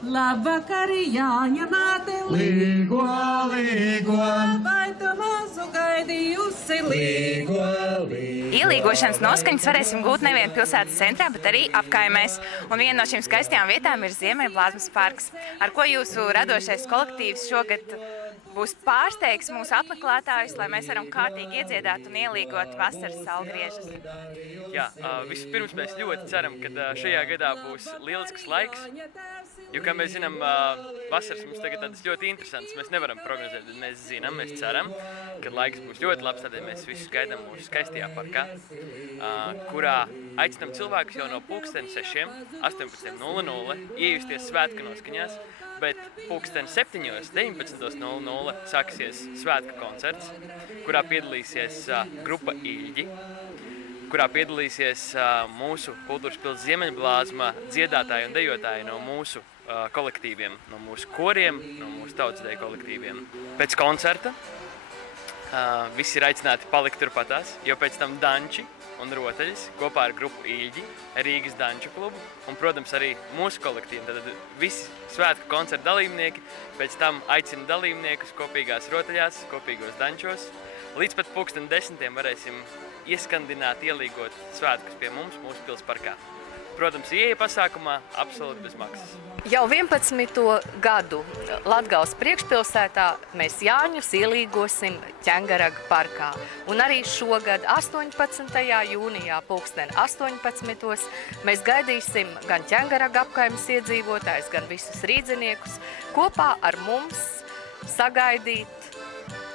Labvakar, Jāņa māte, Līgo, līgo, vai tu mazu gaidījusi līgo, līgo. Ielīgošanas noskaņas varēsim gūt nevien pilsētas centrā, bet arī apkaimēs. Un viena no šīm skaistajām vietām ir Ziemeļblāzmas parks, ar ko jūsu radošais kolektīvs šogad būs pārsteigs mūsu apmeklētājus, lai mēs varam kārtīgi iedziedāt un ielīgot vasaras saulgriežus. Jā, vispirms mēs ļoti ceram, ka šajā gadā būs lielisks laiks, jo, kā mēs zinām, vasaras mums tagad tādas ļoti interesantas, mēs nevaram prognozēt, bet mēs zinām, mēs ceram, ka laiks būs ļoti labs, tādēļ mēs visus gaidām mūsu skaistajā parkā, kurā aicinām cilvēkus jau no 6:00, 18:00 iejusties svētku noskaņās, bet 7:00, 19:00 sāksies svētku koncerts, kurā piedalīsies grupa Ilģi, kurā piedalīsies mūsu kultūras pils Ziemeļblāzma dziedātāji un dejotāji no mūsu kolektīviem, no mūsu koriem, no mūsu tautsdeju kolektīviem. Pēc koncerta visi ir aicināti palikt turpatās, jo pēc tam danči un rotaļas kopā ar grupu Ilģi, Rīgas danču klubu un, protams, arī mūsu kolektīvu. Tad visi svētku koncerta dalībnieki pēc tam aicina dalībniekus kopīgās rotaļās, kopīgos dančos. Līdz pat 10:00 varēsim ieskandināt, ielīgot svētkus pie mums mūsu pils parkā. Protams, ieeja pasākumā absolūti bez maksas. Jau 11. gadu Latgales priekšpilsētā mēs Jāņus ielīgosim Ķengaraga parkā. Un arī šogad 18. jūnijā 18:00 mēs gaidīsim gan Ķengaraga apkaimes iedzīvotājus, gan visus rīdziniekus kopā ar mums sagaidīt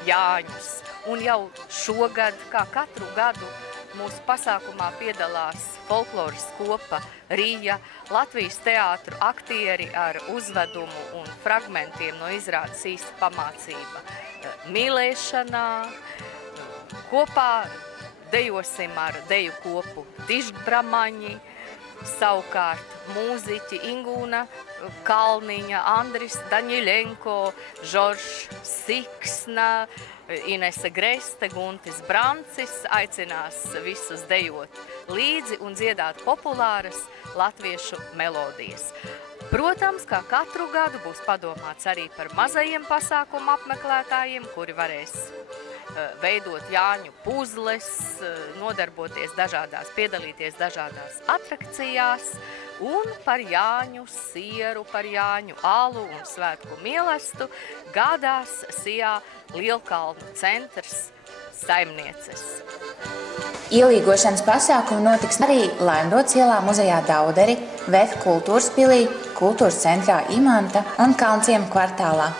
Jāņus. Un jau šogad, kā katru gadu, mūsu pasākumā piedalās folkloras kopa Rīja, Latvijas teātru aktieri ar uzvedumu un fragmentiem no izrādes īsta pamācība mīlēšanā. Kopā dejosim ar deju kopu Dižbramaņi, savukārt mūziķi Ingūna Kalniņa, Andris Daņiļenko, Žoržs Siksna, Inese Greste, Guntis Brancis aicinās visus dejot līdzi un dziedāt populāras latviešu melodijas. Protams, kā katru gadu būs padomāts arī par mazajiem pasākumu apmeklētājiem, kuri varēs veidot Jāņu puzles, nodarboties piedalīties dažādās atrakcijās, un par Jāņu sieru, par Jāņu alu un svētku mielastu gādās Sijā Lielkalnu centrs saimnieces. Ielīgošanas pasākumi notiks arī Laimrotas ielā muzejā Dauderi, VF kultūras pilī, kultūras centrā Imanta un Kalnciema kvartālā.